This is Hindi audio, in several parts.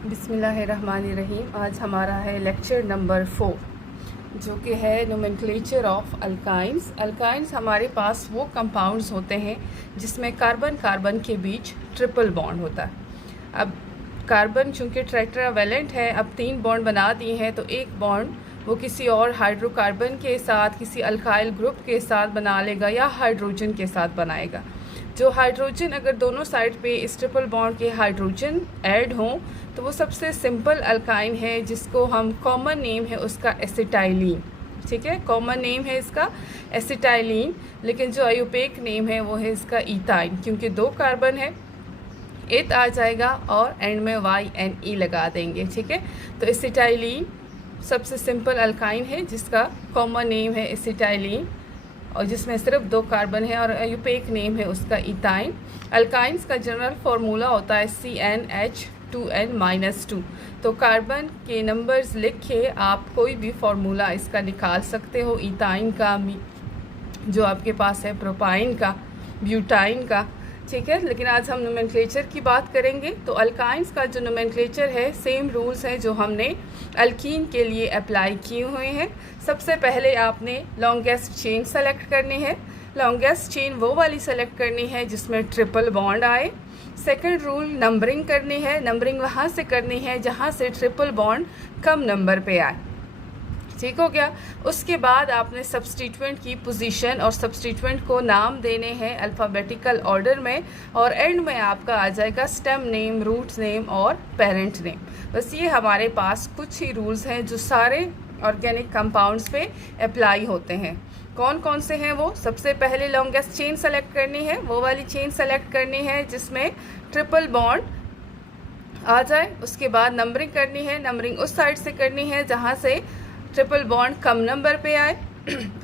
बिस्मिल्लाहिर्रहमानिर्रहीम। आज हमारा है लेक्चर नंबर 4 जो कि है नोमेनक्लेचर ऑफ अल्काइंस। अल्काइंस हमारे पास वो कंपाउंड्स होते हैं जिसमें कार्बन कार्बन के बीच ट्रिपल बॉन्ड होता है। अब कार्बन चूँकि टेट्रावैलेंट है, अब 3 बॉन्ड बना दिए हैं तो एक बॉन्ड वो किसी और हाइड्रोकार्बन के साथ, किसी अल्काइल ग्रुप के साथ बना लेगा या हाइड्रोजन के साथ बनाएगा। जो हाइड्रोजन, अगर दोनों साइड पे इस ट्रिपल बॉन्ड के हाइड्रोजन ऐड हों तो वो सबसे सिंपल अल्काइन है, जिसको हम कॉमन नेम है उसका एसिटाइलिन। ठीक है, कॉमन नेम है इसका एसिटाइलिन, लेकिन जो आयोपेक नेम है वो है इसका इथाइन, क्योंकि 2 कार्बन है, एथ आ जाएगा और एंड में YNE लगा देंगे। ठीक है, तो एसिटाइलिन सबसे सिंपल अल्काइन है जिसका कॉमन नेम है एसिटाइलिन और जिसमें सिर्फ 2 कार्बन है, और आयोपेक नेम है उसका इथाइन। अल्काइंस का जनरल फार्मूला होता है CnH2n-2। तो कार्बन के नंबर्स लिख के आप कोई भी फार्मूला इसका निकाल सकते हो, इथाइन का, जो आपके पास है प्रोपाइन का, ब्यूटाइन का। ठीक है, लेकिन आज हम नोमेनक्लेचर की बात करेंगे। तो अल्काइंस का जो नोमेनक्लेचर है, सेम रूल्स हैं जो हमने अल्कीन के लिए अप्लाई किए हुए हैं। सबसे पहले आपने लॉन्गेस्ट चेन सेलेक्ट करनी है। लॉन्गेस्ट चेन वो वाली सेलेक्ट करनी है जिसमें ट्रिपल बॉन्ड आए। सेकंड रूल, नंबरिंग करनी है। नंबरिंग वहाँ से करनी है जहाँ से ट्रिपल बॉन्ड कम नंबर पे आए। ठीक हो गया। उसके बाद आपने सब्स्टिट्यूएंट की पोजीशन और सब्स्टिट्यूएंट को नाम देने हैं अल्फ़ाबेटिकल ऑर्डर में, और एंड में आपका आ जाएगा स्टेम नेम, रूट नेम और पेरेंट नेम। बस ये हमारे पास कुछ ही रूल्स हैं जो सारे ऑर्गेनिक कंपाउंड्स पे अप्लाई होते हैं। कौन कौन से हैं वो? सबसे पहले लॉन्गेस्ट चेन सेलेक्ट करनी है, वो वाली चेन सेलेक्ट करनी है जिसमें ट्रिपल बॉन्ड आ जाए। उसके बाद नंबरिंग करनी है। नंबरिंग उस साइड से करनी है जहाँ से ट्रिपल बॉन्ड कम नंबर पे आए,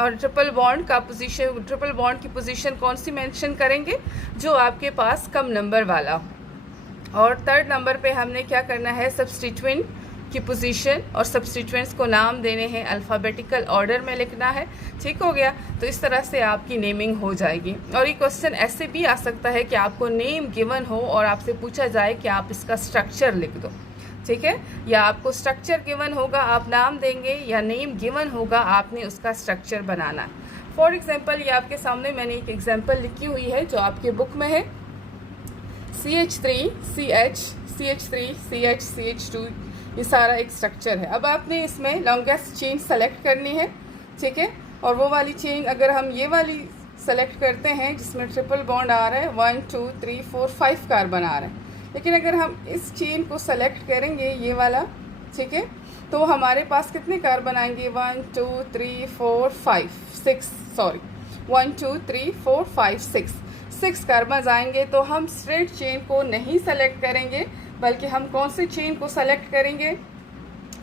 और ट्रिपल बॉन्ड की पोजीशन कौन सी मेंशन करेंगे? जो आपके पास कम नंबर वाला हो। और थर्ड नंबर पे हमने क्या करना है? सब्स्टिट्यूएंट की पोजीशन और सब्स्टिट्यूएंट्स को नाम देने हैं, अल्फ़ाबेटिकल ऑर्डर में लिखना है। ठीक हो गया। तो इस तरह से आपकी नेमिंग हो जाएगी। और ये क्वेश्चन ऐसे भी आ सकता है कि आपको नेम गिवन हो और आपसे पूछा जाए कि आप इसका स्ट्रक्चर लिख दो। ठीक है, या आपको स्ट्रक्चर गिवन होगा, आप नाम देंगे, या नेम गिवन होगा, आपने उसका स्ट्रक्चर बनाना है। फॉर एग्जांपल, ये आपके सामने मैंने एक एग्जांपल लिखी हुई है जो आपके बुक में है। CH3 CH, CH3 CH, CH2, ये सारा एक स्ट्रक्चर है। अब आपने इसमें लॉन्गेस्ट चेन सेलेक्ट करनी है। ठीक है, और वो वाली चेन अगर हम ये वाली सेलेक्ट करते हैं जिसमें ट्रिपल बॉन्ड आ रहा है, 1 2 3 4 5 कार्बन आ रहा है, लेकिन अगर हम इस चेन को सेलेक्ट करेंगे ये वाला, ठीक है, तो हमारे पास कितने कार्बन आएंगे? 1 2 3 4 5 6 सॉरी 1 2 3 4 5 6 कार्बन आएंगे। तो हम स्ट्रेट चेन को नहीं सेलेक्ट करेंगे, बल्कि हम कौन सी चेन को सेलेक्ट करेंगे?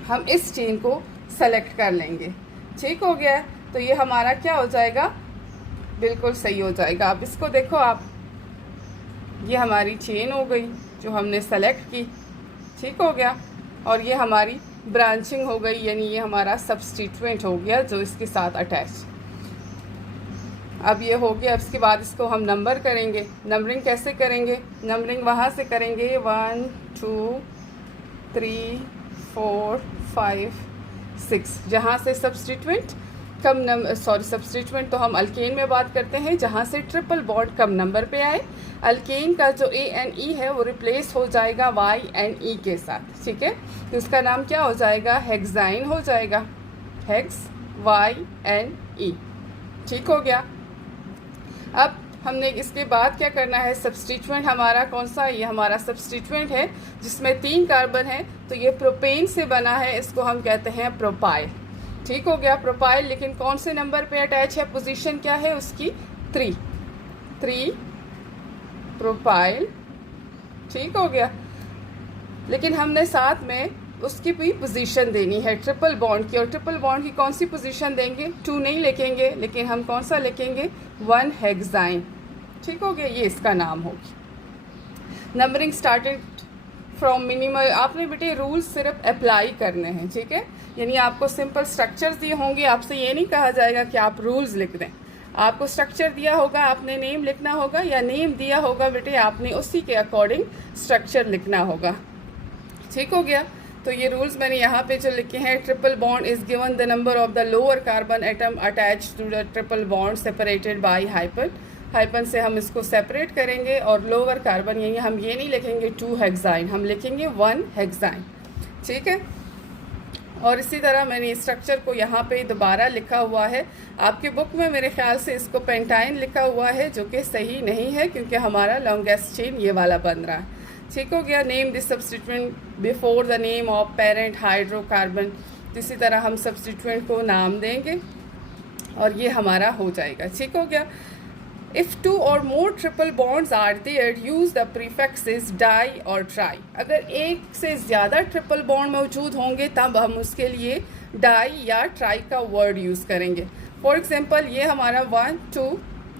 हम इस चेन को सेलेक्ट कर लेंगे। ठीक हो गया। तो ये हमारा क्या हो जाएगा? बिल्कुल सही हो जाएगा। आप इसको देखो, आप, ये हमारी चेन हो गई जो हमने सेलेक्ट की। ठीक हो गया। और ये हमारी ब्रांचिंग हो गई, यानी ये हमारा सब्स्टिट्यूएंट हो गया जो इसके साथ अटैच। अब ये हो गया। अब इसके बाद इसको हम नंबर करेंगे। नंबरिंग कैसे करेंगे? नंबरिंग वहाँ से करेंगे 1 2 3 4 5 6, जहाँ से सब्स्टिट्यूएंट सब्स्टिट्यूएंट तो हम अल्केन में बात करते हैं, जहाँ से ट्रिपल बॉन्ड कम नंबर पे आए। अल्केन का जो ANE है वो रिप्लेस हो जाएगा YNE के साथ। ठीक है, तो इसका नाम क्या हो जाएगा? हेक्साइन हो जाएगा, हेक्स YNE। ठीक हो गया। अब हमने इसके बाद क्या करना है? सब्स्टिट्यूएंट हमारा कौन सा? ये हमारा सब्स्टिट्यूएंट है जिसमें 3 कार्बन है, तो ये प्रोपेन से बना है, इसको हम कहते हैं प्रोपाइल। ठीक हो गया, प्रोपाइल। लेकिन कौन से नंबर पे अटैच है? पोजीशन क्या है उसकी? 3 प्रोपाइल। ठीक हो गया। लेकिन हमने साथ में उसकी भी पोजीशन देनी है ट्रिपल बॉन्ड की, और ट्रिपल बॉन्ड की कौन सी पोजीशन देंगे? 2 नहीं लिखेंगे, लेकिन हम कौन सा लिखेंगे? 1 हेक्साइन। ठीक हो गया, ये इसका नाम होगी। Numbering started from minimal. आपने बेटे रूल्स सिर्फ अप्लाई करने हैं। ठीक है, यानी आपको सिंपल स्ट्रक्चर्स दिए होंगे, आपसे ये नहीं कहा जाएगा कि आप रूल्स लिख दें। आपको स्ट्रक्चर दिया होगा, आपने नेम लिखना होगा, या नेम दिया होगा बेटे आपने उसी के अकॉर्डिंग स्ट्रक्चर लिखना होगा। ठीक हो गया। तो ये रूल्स मैंने यहाँ पे जो लिखे हैं, triple bond is given the number of the lower carbon atom attach to the triple bond separated by hyphen. Hyphen से हम इसको सेपरेट करेंगे और लोअर कार्बन यही हम ये नहीं लिखेंगे 2 हेक्साइन, हम लिखेंगे 1 हेक्साइन। ठीक है। और इसी तरह मैंने स्ट्रक्चर को यहाँ पे दोबारा लिखा हुआ है। आपके बुक में मेरे ख्याल से इसको पेंटाइन लिखा हुआ है, जो कि सही नहीं है क्योंकि हमारा लॉन्गेस्ट चेन ये वाला बन रहा है। ठीक हो गया। Name this substituent before the name of parent hydrocarbon. इसी तरह हम सब्स्टिट्यूएंट को नाम देंगे और ये हमारा हो जाएगा। ठीक हो गया। If 2 or more triple bonds are there, use the prefixes di और tri। अगर एक से ज़्यादा ट्रिपल बॉन्ड मौजूद होंगे तब हम उसके लिए डाई या ट्राई का वर्ड यूज़ करेंगे। फॉर एग्जांपल ये हमारा 1 2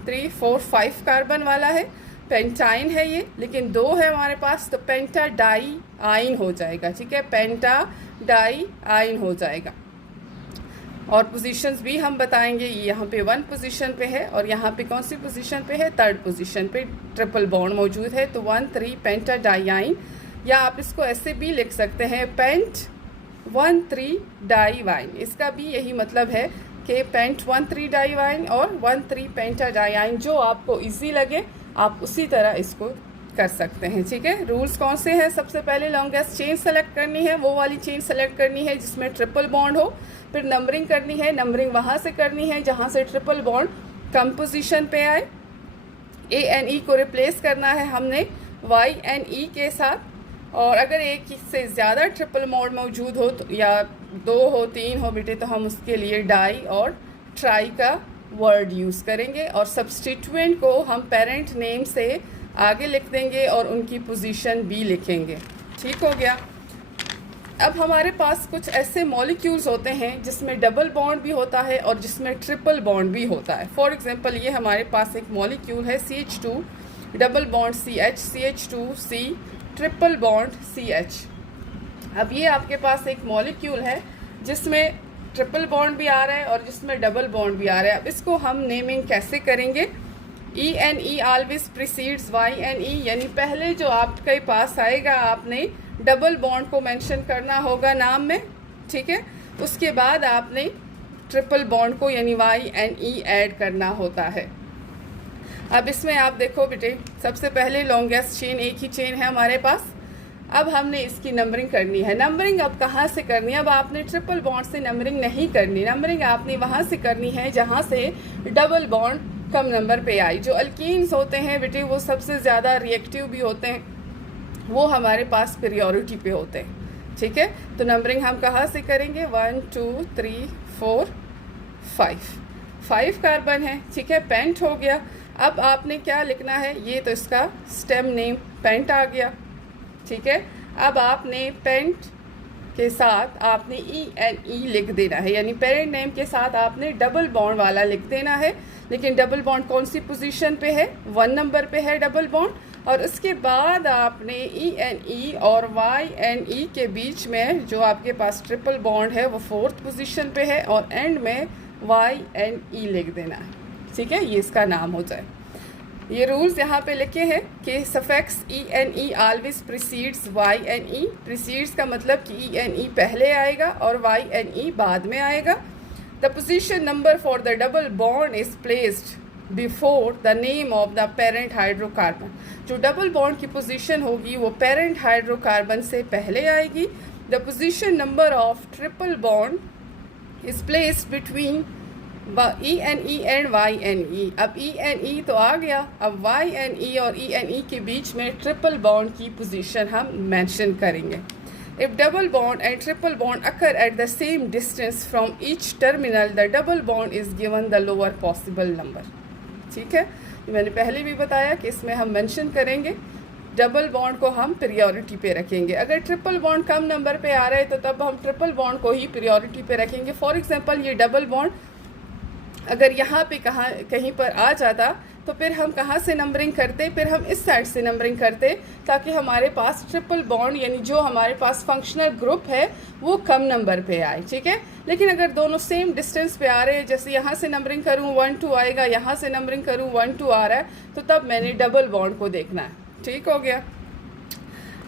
3 4 5 कार्बन वाला है, पेंटाइन है ये, लेकिन 2 है हमारे पास, तो पेंटा डाई आइन हो जाएगा। ठीक है, पेंटा डाई आइन हो जाएगा। और पोजीशंस भी हम बताएंगे। ये यहाँ पे 1 पोजीशन पे है और यहाँ पे कौन सी पोजीशन पे है, 3rd पोजीशन पे ट्रिपल बॉन्ड मौजूद है, तो 1 3 पेंटा डाइआइन। या आप इसको ऐसे भी लिख सकते हैं पेंट 1 3 डाइवाइन। इसका भी यही मतलब है कि पेंट 1 3 डाइवाइन और 1 3 पेंटा डाइआइन। जो आपको इजी लगे आप उसी तरह इसको कर सकते हैं। ठीक है। रूल्स कौन से हैं, सबसे पहले लॉन्गेस्ट चेन सेलेक्ट करनी है, वो वाली चेन सेलेक्ट करनी है जिसमें ट्रिपल बॉन्ड हो। फिर नंबरिंग करनी है, नंबरिंग वहाँ से करनी है जहाँ से ट्रिपल बॉन्ड कम पोजीशन पे आए। ए एन ई को रिप्लेस करना है हमने वाई एन ई के साथ। और अगर एक से ज़्यादा ट्रिपल बॉन्ड मौजूद हो तो, या 2 हो 3 हो बेटे, तो हम उसके लिए डाई और ट्राई का वर्ड यूज़ करेंगे। और सब्स्टिट्यूएंट को हम पेरेंट नेम से आगे लिख देंगे और उनकी पोजीशन भी लिखेंगे। ठीक हो गया। अब हमारे पास कुछ ऐसे मॉलिक्यूल्स होते हैं जिसमें डबल बॉन्ड भी होता है और जिसमें ट्रिपल बॉन्ड भी होता है। फॉर एग्जांपल ये हमारे पास एक मॉलिक्यूल है CH2 double bond CH, CH2C triple bond CH। अब ये आपके पास एक मॉलिक्यूल है जिसमें ट्रिपल बॉन्ड भी आ रहा है और जिसमें डबल बॉन्ड भी आ रहा है। अब इसको हम नेमिंग कैसे करेंगे, ENE ऑलवेज प्रीसीड्स YNE, यानी पहले जो आपके पास आएगा आपने डबल बॉन्ड को मेंशन करना होगा नाम में। ठीक है। उसके बाद आपने ट्रिपल बॉन्ड को यानी YNE ऐड करना होता है। अब इसमें आप देखो बेटे, सबसे पहले लॉन्गेस्ट चेन एक ही चेन है हमारे पास। अब हमने इसकी नंबरिंग करनी है। नंबरिंग अब कहाँ से करनी है, अब आपने ट्रिपल बॉन्ड से नंबरिंग नहीं करनी, नंबरिंग आपने वहाँ से करनी है जहाँ से डबल बॉन्ड कम नंबर पे आई। जो अल्कीन्स होते हैं बेटे वो सबसे ज़्यादा रिएक्टिव भी होते हैं, वो हमारे पास प्रायोरिटी पे होते हैं। ठीक है। तो नंबरिंग हम कहाँ से करेंगे, 1 2 3 4 5 कार्बन है। ठीक है, पेंट हो गया। अब आपने क्या लिखना है, ये तो इसका स्टेम नेम पेंट आ गया। ठीक है। अब आपने पेंट के साथ आपने ENE लिख देना है, यानी पेरेंट नेम के साथ आपने डबल बॉन्ड वाला लिख देना है। लेकिन डबल बॉन्ड कौन सी पोजीशन पे है, 1 नंबर पे है डबल बॉन्ड। और उसके बाद आपने ENE और YNE के बीच में जो आपके पास ट्रिपल बॉन्ड है वो 4th पोजीशन पे है और एंड में YNE लिख देना है। ठीक है, ये इसका नाम हो जाए। ये रूल्स यहाँ पे लिखे हैं कि suffix ENE always precedes YNE। Precedes का मतलब कि ENE पहले आएगा और YNE बाद में आएगा। The position number for the double bond is placed before the name of the parent hydrocarbon. जो डबल बॉन्ड की पोजीशन होगी वो पेरेंट हाइड्रोकार्बन से पहले आएगी। The position number of triple bond is placed between ENE and YNE। अब ENE तो आ गया, अब YNE और ENE के बीच में ट्रिपल बॉन्ड की पोजीशन हम मेंशन करेंगे। If double bond and triple bond occur at the same distance from each terminal the double bond is given the lower possible number. ठीक है, मैंने पहले भी बताया कि इसमें हम मेंशन करेंगे डबल बॉन्ड को हम प्रायोरिटी पे रखेंगे। अगर ट्रिपल बॉन्ड कम नंबर पे आ रहा है तो तब हम ट्रिपल बॉन्ड को ही प्रायोरिटी पे रखेंगे। फॉर एग्जांपल ये डबल बॉन्ड अगर यहाँ पे कहीं पर आ जाता तो फिर हम कहाँ से नंबरिंग करते, फिर हम इस साइड से नंबरिंग करते ताकि हमारे पास ट्रिपल बॉन्ड यानी जो हमारे पास फंक्शनल ग्रुप है वो कम नंबर पे आए। ठीक है, लेकिन अगर दोनों सेम डिस्टेंस पे आ रहे हैं, जैसे यहाँ से नंबरिंग करूँ 1 2 आएगा, यहाँ से नंबरिंग करूँ 1 2 आ रहा है, तो तब मैंने डबल बॉन्ड को देखना है। ठीक हो गया।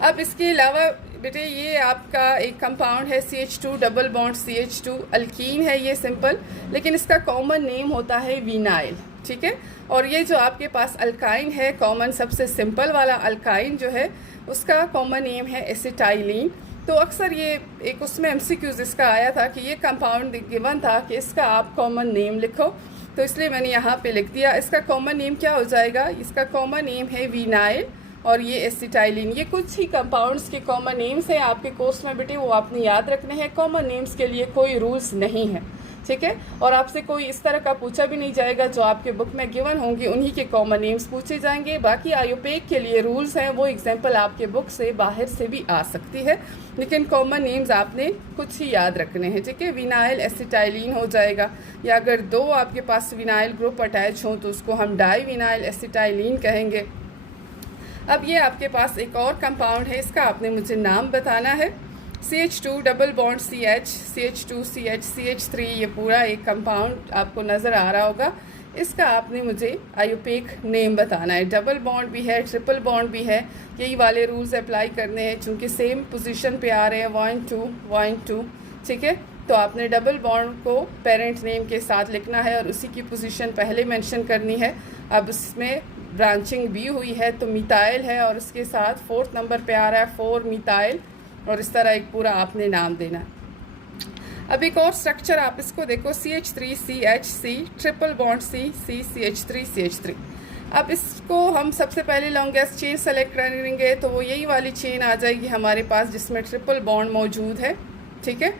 अब इसके अलावा बेटे ये आपका एक कंपाउंड है CH2 double bond CH2, alkyne है ये सिंपल, लेकिन इसका कॉमन नेम होता है विनाइल, ठीक है। और ये जो आपके पास अल्काइन है, कॉमन सबसे सिंपल वाला अल्काइन जो है उसका कॉमन नेम है एसिटाइलिन। तो अक्सर ये एक उसमें MCQs इसका आया था कि ये कंपाउंड गिवन था कि इसका आप कॉमन नेम लिखो, तो इसलिए मैंने यहाँ पे लिख दिया। इसका कॉमन नेम क्या हो जाएगा, इसका कॉमन नेम है विनाइल और ये एसिटाइलिन। ये कुछ ही कंपाउंड्स के कॉमन नेम्स हैं आपके कोर्स में बेटे, वो आपने याद रखने हैं। कॉमन नेम्स के लिए कोई रूल्स नहीं है, ठीक है। और आपसे कोई इस तरह का पूछा भी नहीं जाएगा, जो आपके बुक में गिवन होंगे उन्हीं के कॉमन नेम्स पूछे जाएंगे। बाकी आयुपेक के लिए रूल्स हैं, वो एग्जाम्पल आपके बुक से बाहर से भी आ सकती है, लेकिन कॉमन नेम्स आपने कुछ ही याद रखने हैं, ठीक है। विनाइल एसिटाइलिन हो जाएगा, या अगर दो आपके पास विनाइल ग्रुप अटैच हों तो उसको हम डाई विनाइल एसिटाइलिन कहेंगे। अब ये आपके पास एक और कंपाउंड है, इसका आपने मुझे नाम बताना है। CH2 double bond CH, CH2 CH CH3, ये पूरा एक कंपाउंड आपको नज़र आ रहा होगा। इसका आपने मुझे आयुपेक नेम बताना है। डबल बॉन्ड भी है, ट्रिपल बॉन्ड भी है, यही वाले रूल्स अप्लाई करने हैं, चूँकि सेम पोजीशन पे आ रहे हैं 1 2 1 2, ठीक है। तो आपने डबल बॉन्ड को पेरेंट नेम के साथ लिखना है और उसी की पोजीशन पहले मेंशन करनी है। अब इसमें ब्रांचिंग भी हुई है तो मिथाइल है और उसके साथ 4th नंबर पे आ रहा है 4 मिथाइल, और इस तरह एक पूरा आपने नाम देना है। अब एक और स्ट्रक्चर आप इसको देखो, CH3 CHC, triple bond C CH3 CH3। अब इसको हम सबसे पहले लॉन्गेस्ट चेन सेलेक्ट करेंगे, तो वो यही वाली चेन आ जाएगी हमारे पास जिसमें ट्रिपल बॉन्ड मौजूद है, ठीक है।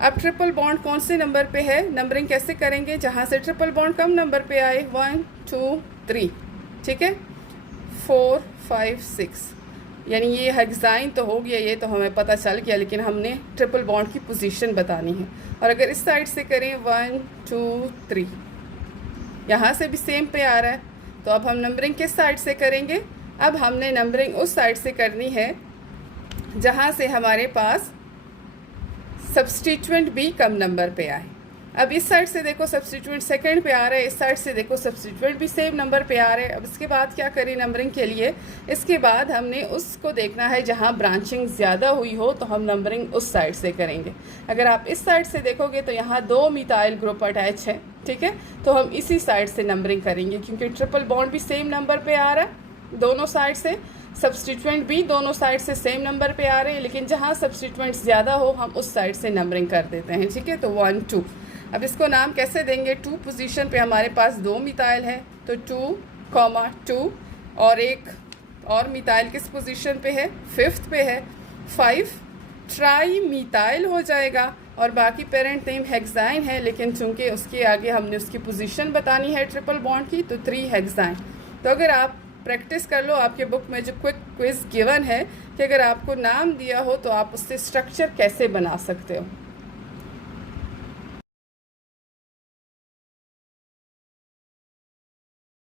अब ट्रिपल बॉन्ड कौन से नंबर पे है, नंबरिंग कैसे करेंगे, जहाँ से ट्रिपल बॉन्ड कम नंबर पे आए, 1 2 3, ठीक है, 4 5 6, यानी ये हेक्साइन तो हो गया, ये तो हमें पता चल गया, लेकिन हमने ट्रिपल बॉन्ड की पोजीशन बतानी है। और अगर इस साइड से करें 1 2 3, यहाँ से भी सेम पे आ रहा है, तो अब हम नंबरिंग किस साइड से करेंगे, अब हमने नंबरिंग उस साइड से करनी है जहाँ से हमारे पास सब्सटीट्यूएंट भी कम नंबर पे आए। अब इस साइड से देखो सब्सटीट्यूएंट सेकंड पे आ रहे हैं, इस साइड से देखो सब्सटीट्यूएंट भी सेम नंबर पे आ रहे हैं। अब इसके बाद क्या करें नंबरिंग के लिए, इसके बाद हमने उसको देखना है जहां ब्रांचिंग ज़्यादा हुई हो, तो हम नंबरिंग उस साइड से करेंगे। अगर आप इस साइड से देखोगे तो यहाँ 2 मिथाइल ग्रुप अटैच है, ठीक है, तो हम इसी साइड से नंबरिंग करेंगे, क्योंकि ट्रिपल बॉन्ड भी सेम नंबर पर आ रहा है दोनों साइड से, सब्सटीट्यूएंट भी दोनों साइड से सेम नंबर पे आ रहे हैं, लेकिन जहाँ सब्सटीट्यूएंट ज़्यादा हो हम उस साइड से नंबरिंग कर देते हैं, ठीक है। तो 1 2, अब इसको नाम कैसे देंगे, 2 पोजीशन पे हमारे पास 2 मिथाइल है, तो 2 2, और एक और मिथाइल किस पोजीशन पे है, 5th पे है, 5 ट्राई मिथाइल हो जाएगा। और बाकी पेरेंट नेम हेक्साइन है, लेकिन चूंकि उसके आगे हमने उसकी पोजीशन बतानी है ट्रिपल बॉन्ड की, तो 3 हेक्साइन। तो अगर आप प्रैक्टिस कर लो, आपके बुक में जो क्विक क्विज गिवन है कि अगर आपको नाम दिया हो तो आप उससे स्ट्रक्चर कैसे बना सकते हो।